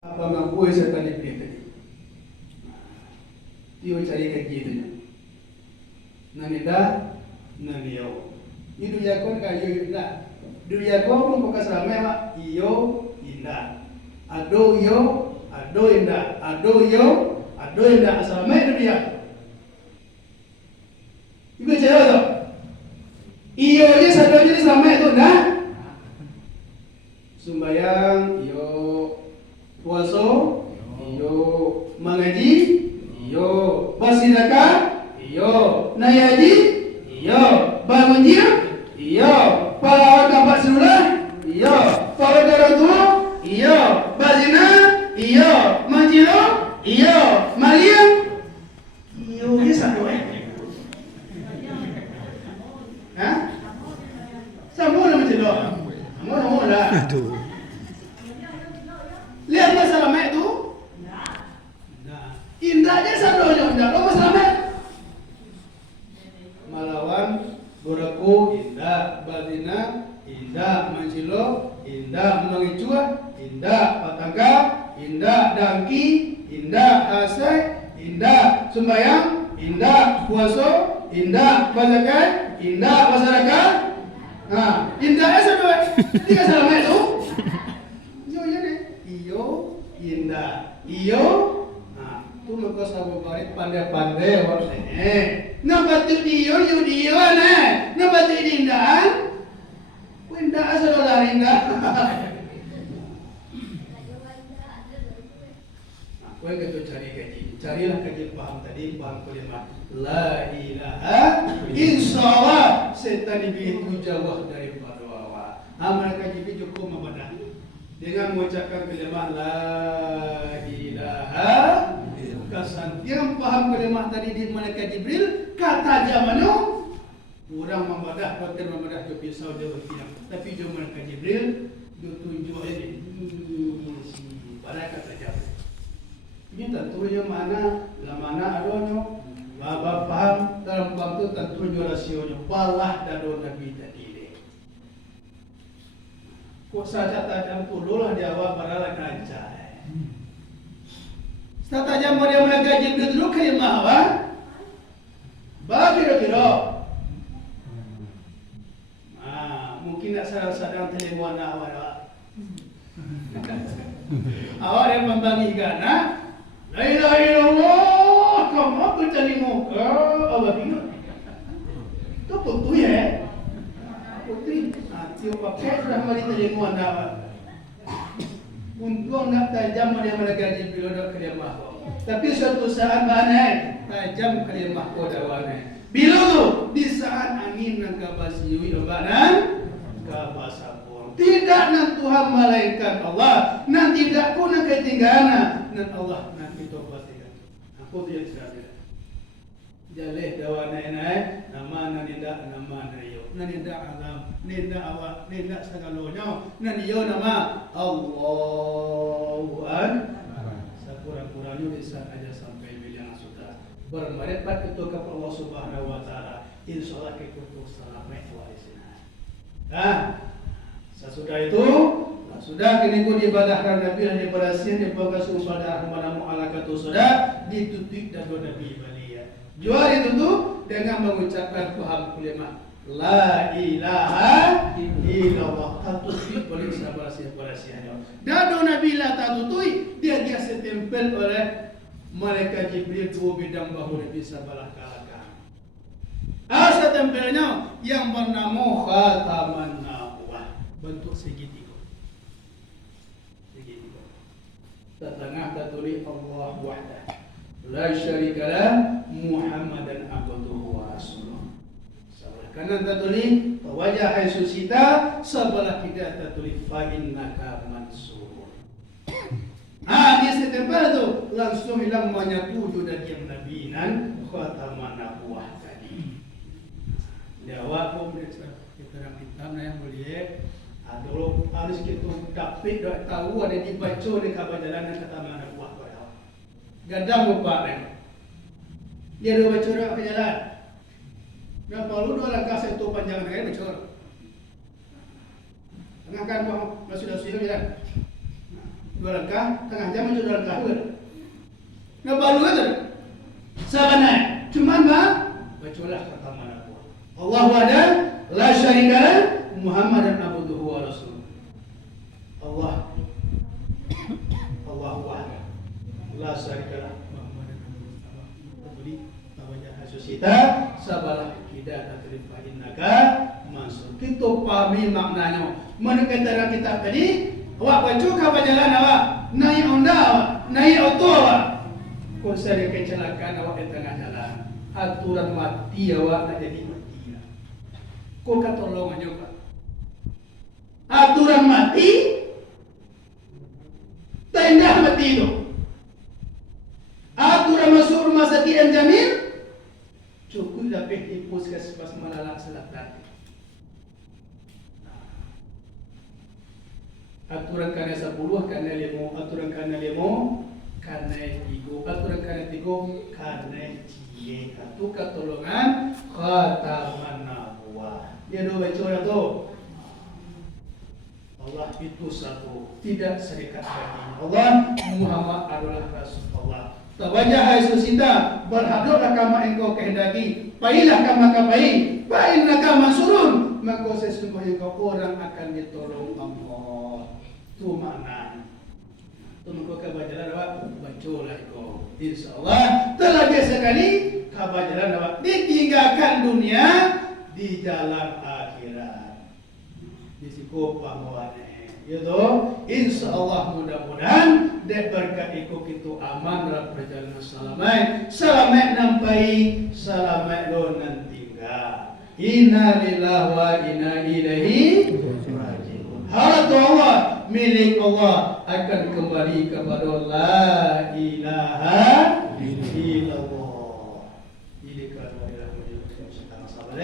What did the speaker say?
Apa ngampui saya tadi berita ni. Dia cari kaki itu. Nani dah, nani yo. Itu yakon kayu indah. Dulu yakon pun bukan selama mak iyo indah. Ado yo, ado indah. Ado yo, ado indah. Selama itu dia. Ibu cakap tu. Iyo je satu je selama itu dah. Sumbayang iyo. Puasa, iyo. Mengaji, iyo. Bersedekah, iyo. Naik haji, iyo. Bangun dia, iyo. Pahlawan dapat selulah, iyo. Pahlawan orang tua, iyo. Berzina, iyo. Menjilo, iyo. Mariam, iyo. Ini satu Hah? Semua nama menjilo. Semua lah. Lihat masalah mek tu. Indahnya sadonya indah. Lo masalah mek. Malawan boraku indah, batina indah, mancilo indah, mangicua indah, patangga indah, dangki indah, asai indah, sembayang indah, puasa indah, bazakat indah, masyarakat. Nah, indahnya sadonya. Tiga salah mek tu. Iyo indah, iyo, tu muka sabu barit pandai-pandai orang ni. Nampak tu iyo ne. Nampak tu indahan, indah asal orang indah. Kau yang kita carilah kaji paham tadi, paham kalimat la ilaha illallah. Setan itu jauh daripada awak. Amal kaji itu cukup memandang. Dengan mengucapkan kalimat la ilaha illallah. Yang paham kalimat tadi di malaikat Jibril, kata jamanu orang membadah, dokter membadah ke pisau dia bertiang. Tapi jom malaikat Jibril dia tunjuk ini pada kata jam. Ini tentunya mana adanya. Bapa paham dalam bab itu tentunya rasionya. Balah dado Nabi tadi. Kok saja tajam tululah dia awak baralah kancai. Setelah tajam dia mereka Jibril dulu ke mahawa. Kira-kira. Mungkin tak sadar telemuan awak. Awak yang membagi gana. La ilaha illallah. Kamu apa cari muka? Awak bingung. Itu putih ya. Putih. Tiup pakai sudah mari telemuan awak. Untung nak tajam dia mereka Jibril dak kelimah. Tapi suatu saat mana tajam kelimah ko dawane. Bila tu di saat angin nang kabasiui obanan kabasapun. Tidak nan Tuhan malaikat Allah, nan tidak ku nan ketinggalan nan Allah nan itu pastikan. Aku tu yang sekali. Jaleh dawane naik nama nan tidak nama nayo. Nan tidak alam, tidak awak, tidak segalonya. Nan iyo nama Allahu Akbar. Sekurang-kurangnya di saat aja sampai bilang sudah bermaripat itu kepada Allah Subhanahu Wa Taala. Insyaallah kita selamat warisina. Nah, sesudah itu, sudah kini ku diibadahkan Nabi dan diberasihin dibagas usaha mana mu'alakatu sudah ditutup dan Nabi Baliya. Jual ditutup dengan mengucapkan paham kalimat la ilaha illallah. Tatutup boleh berasihan. Dado Nabi la tatutui dia setempel oleh malaikat Jibril dua bidang bahu Nabi sabalah kalaka. Asa tempelnya yang bernama khataman nabuwah, bentuk segitiga. Tengah tertulis Allah wahdah la syarikalah Muhammadan abduhu wa rasuluh. Kanan tertulis wajah Yesusita, sebelah kiri tertulis fa innaka mansur. Dia setempel tu langsung hilang menyatu dan yang Nabi nan khataman nabuwah tadi. Jawab pun kita dalam kitab yang boleh dulu harus kita dapat dak tahu ada dibaca di kabar jalan khataman nabuwah pada. Gadang buka dia dah baca dak ke jalan. Nah, kalau dua langkah satu panjang dengan bocor. Tengahkan kau masih dah siap jalan. dua langkah, tengah jam macam dua langkah juga. Nggak baru kata. Sabanai. Cuman bacalah kata mana pun. Allahu ada, la syarikalah, Muhammadan abduhu wa rasuluh. Allah Allahu ada, la syarikalah, Muhammadan abduhu wa rasuluh. Jadi namanya asusita sabalah kita terima innaka mansur. Kita pahami maknanya. Mana kata kita tadi, awak baca kapal jalan awak, naik Honda awak, naik auto awak. Kau sering kecelakaan awak di tengah jalan, aturan mati awak nak jadi mati. Kau kata tolong aja pak. Aturan mati, tenda mati itu. Aturan masuk rumah sakit yang jamin, cukup dapat di puskesmas Malalak Selatan. Aturan kana 10, kana 5, aturan kana 5, kana 3, aturan kana 3, kana 4. Itu ketolongan khataman nabuwah. Dia dua baca tu. Allah itu satu, tidak serikat lagi. Allah Muhammad adalah Rasulullah. Tawajah hai susita, berhadaplah kama engkau kehendaki, pailah kama kapai, painlah kama surun, maka sesungguhnya kau orang akan ditolong Allah. Itu makna. Itu kau kebajalan awak, bacalah kau. InsyaAllah telah biasa kali kebajalan awak ditinggalkan dunia di jalan akhirat. Di siku pahmuane. Itu insyaAllah mudah-mudahan dek berkat ikut itu aman dalam perjalanan salamai. Salamai nampai, salamai lo nantiga. Inna lillahi wa inna ilaihi raji'un. Harta Allah, milik Allah akan kembali kepada la ilaha illallah. Ini kalau ada yang sedang sabar.